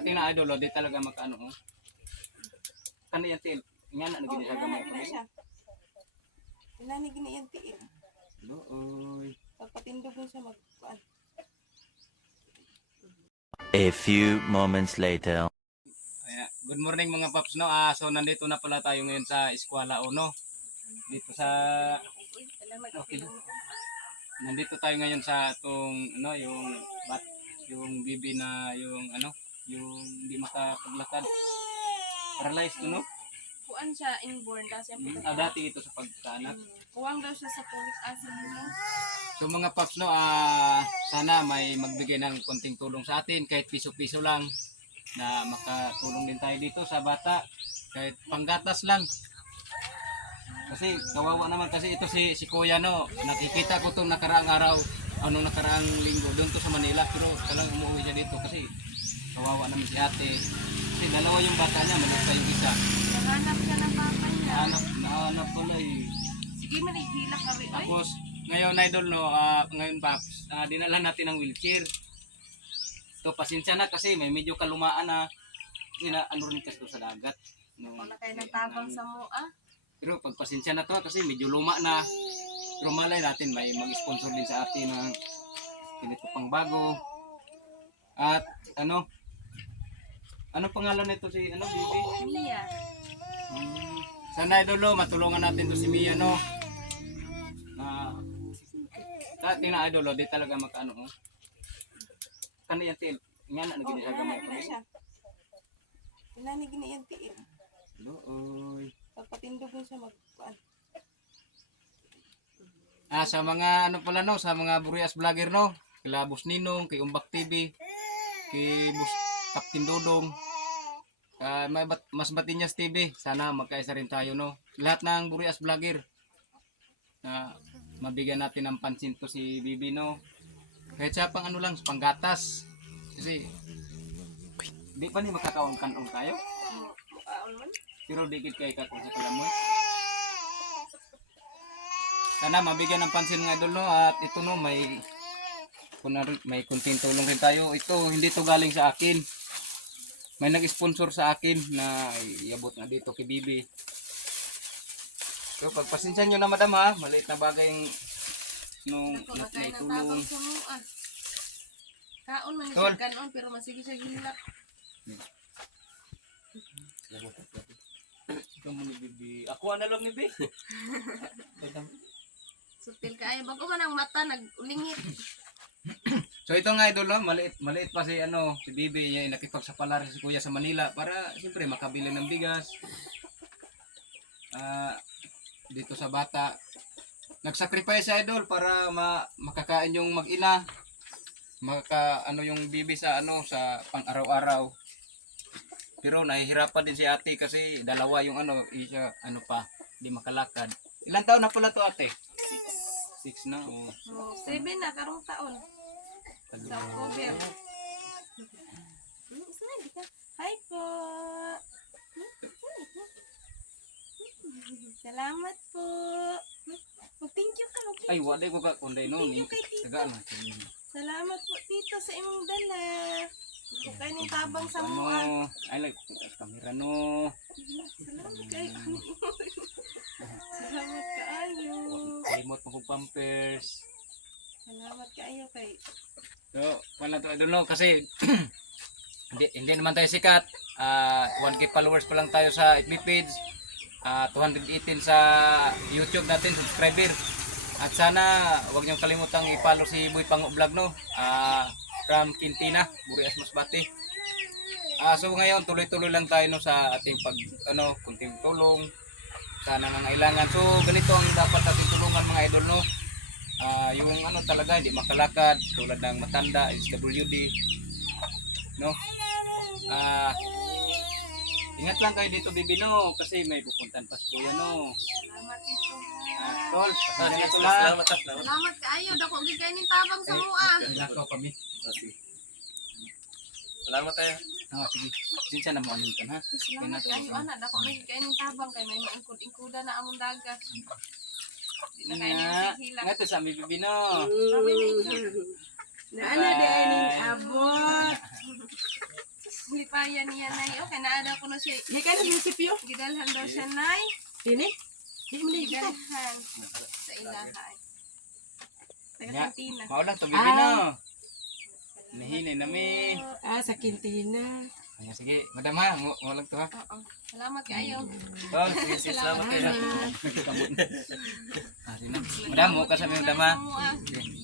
tingnan idol, di talaga makaano. Kani yan til. Nga na naging siya gamay pa. Inani gini yan tiil. Looy. Pagpatindog mo siya magkuan. A few moments later. Good morning mga paps no. So nandito na pala tayo ngayon sa Eskwela Uno. Dito sa okay. Nandito tayo ngayon sa tong ano yung bibi na yung yung hindi makapaglakad. Paralyzed no? Kuan siya inborn kasi Dati ito sa pagkaanak. kuwang daw siya sa folic acid mo. So mga paps no, sana may magbigay ng konting tulong sa atin kahit piso-piso lang na makatulong din tayo dito sa bata kahit panggatas lang. Kasi kawawa naman kasi ito si Kuya no, nakikita ko tong nakaraang araw, nakaraang linggo doon to sa Manila pero talagang umuwi siya dito kasi kawawa naman si ate. Kasi dalawa yung bata niya, manok pa yung isa. Nahanap siya ng papa niya. Nahanap pala eh. Sige, manigila ka rin. Tapos ngayon idol no, ngayon paps, dinala natin ang wheelchair. To pasensya na kasi may medyo kalumaan na kasi rin kasi sa dagat. No, Kung na kayo nagtabang sa mua. pero pagpasensya na to kasi medyo luma na. Pero malay natin may mag-sponsor din sa atin ng ganito pang bago. At ano pangalan nito si Bibi? Mia. Sana idol no, matulungan natin to si Mia no. Tingnan idol, di talaga makaano. Kani yan til. Nga na naging siya gamay pa. Inani gini yan tiil. Looy. Pagpatindog mo siya magkuan. Sa mga pala no, sa mga Burias vlogger no, kila Boss Ninong, kay Umbak TV, kay Boss Captain Dodong, Mas Batinyas TV, sana magkaisa rin tayo no. Lahat ng Burias vlogger na mabigyan natin ng pansin to si Bibi no. Kahit siya pang lang, panggatas. Kasi di pa ni makakawang-kanong tayo. Pero digit kay kakong sa kalamoy. Sana mabigyan ng pansin ng idol no, at ito no may kunting tulong rin tayo. Ito hindi to galing sa akin. May nag-sponsor sa akin na iabot na dito kay Bibi. So pagpasensya nyo na madam ha, maliit na bagay nung naitulong. Kaon man siya kanon pero masige siya gilak. Kamu ni Bibi. Ako na lang ni Bibi. Sutil ka ay bago man ang mata nagulingit. So ito nga idol, no? maliit pa si si Bibi niya nakipagsapalaran si Kuya sa Manila para siyempre makabili ng bigas. Dito sa bata. Nagsacrifice si idol para makakain yung mag-ina. Yung Bibi sa sa pang-araw-araw. Pero nahihirapan din si ate kasi dalawa yung isa pa, di makalakad. Ilang taon na pala to ate? 6 na. 7 na karong taon. Sa October. Hi po. Salamat po. Thank you ka. Ay, wala ko ka kunday no. Taga na. Salamat po tito sa imong dala. Kaya ning tabang sa mua. I like camera no. Salamat kayo. Salamat kaayo. Kalimot mo kong pampers. Salamat kaayo kay. So, wala to idol no kasi hindi naman tayo sikat. 1K followers pa lang tayo sa FB page. 218 sa YouTube natin subscriber. At sana wag niyo kalimutang i-follow si Boy Pango Vlog no. From Quintina, Burias Masbate. So ngayon tuloy-tuloy lang tayo no sa ating kunting tulong sa nangangailangan. So ganito ang dapat nating tulungan mga idol no. Yung talaga hindi makalakad tulad ng matanda, SWD no. Ingat lang kayo dito Bibi no kasi may pupuntahan pa si Kuya no. Salamat dito. Tol, salamat. Salamat kaayo dako gid kay ning tabang sa mua. Nakaw kami. Salamat tayo. Sige. Sinsya na mo anin ka ha. Salamat kaayo anak dako gid kay ning tabang kay may maingkod-ingkoda na among dagat. Di na kay ning hila. Ngato sa mi Bibi no. Sabi ni Naana din abot. kabayan niya, Nay. Okay, naada ko na siya. May ka na munisipyo? Gidalhan daw siya, Nay. Dini? Di mo na ito. Gidalhan sa ilahay. Taga-kantina. Maulang to bibi no. Nahinay nami. Sa Quintina. Ayan, sige, madam ha, maulang to ha. Oo. Salamat kayo. Oh, sige, sige, salamat kayo. Salamat. Madam, mo ka sa mga madam ha. Salamat sa mga. Sige.